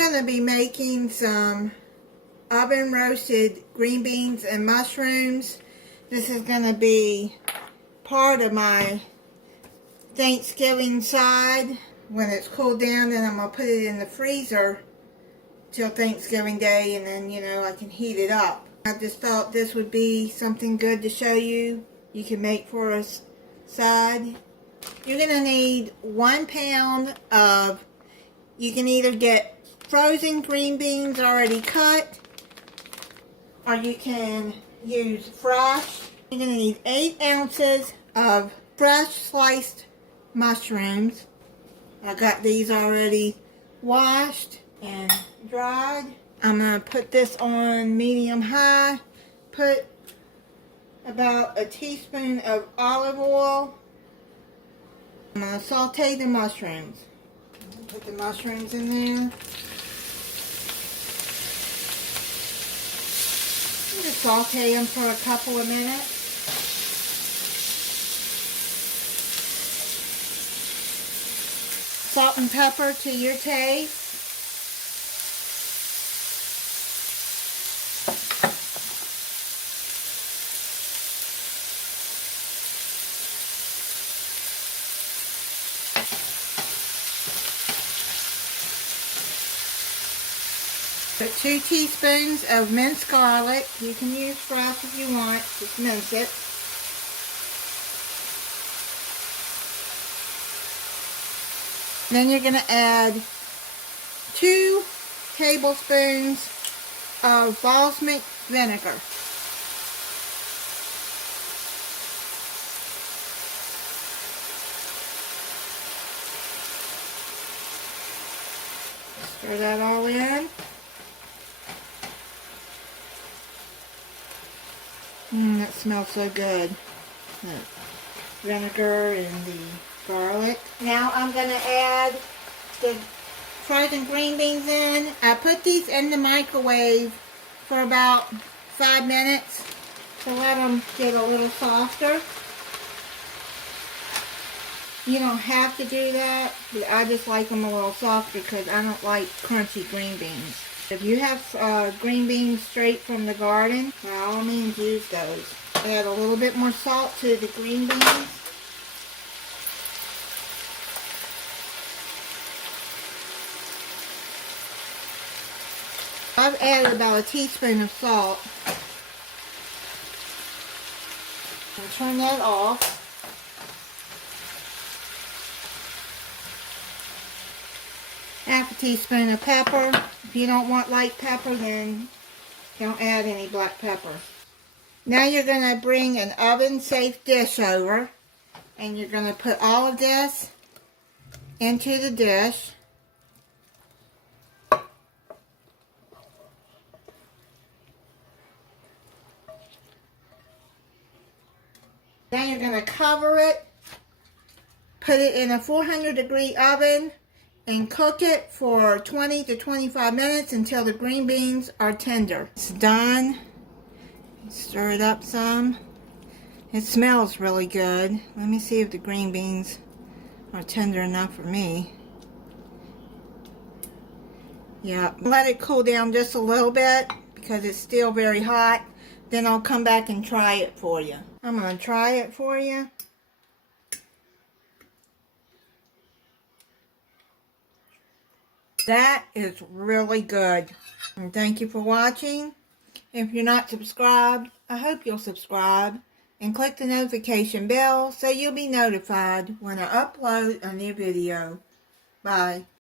going to be making some oven roasted green beans and mushrooms. This is going to be part of my Thanksgiving side. When it's cooled down, then I'm going to put it in the freezer till Thanksgiving Day, and then, you know, I can heat it up. I just thought this would be something good to show you. You can make for a side. You're going to need 1 pound of, you can either get frozen green beans already cut, or you can use fresh. You're going to need 8 ounces of fresh sliced mushrooms. I got these already washed and dried. I'm going to put this on medium high. Put about a teaspoon of olive oil. I'm going to saute the mushrooms. Put the mushrooms in there. Just saute them for a couple of minutes. Salt and pepper to your taste. Put 2 teaspoons of minced garlic. You can use fresh if you want, just mince it. Then you're going to add 2 tablespoons of balsamic vinegar. Stir that all in. That smells so good. The vinegar and the garlic. Now I'm going to add the frozen green beans in. I put these in the microwave for about 5 minutes to let them get a little softer. You don't have to do that, but I just like them a little softer because I don't like crunchy green beans. If you have green beans straight from the garden, by all means use those. Add a little bit more salt to the green beans. I've added about a teaspoon of salt. And turn that off. Half a teaspoon of pepper. If you don't want light pepper, then don't add any black pepper. Now you're going to bring an oven-safe dish over, and you're going to put all of this into the dish. Then you're going to cover it, put it in a 400-degree oven, and cook it for 20 to 25 minutes until the green beans are tender. It's done. Stir it up some. It smells really good. Let me see if the green beans are tender enough for me. Yeah, let it cool down just a little bit because it's still very hot. Then I'll come back and try it for you. I'm going to try it for you. That is really good. And thank you for watching. If you're not subscribed, I hope you'll subscribe and click the notification bell so you'll be notified when I upload a new video. Bye.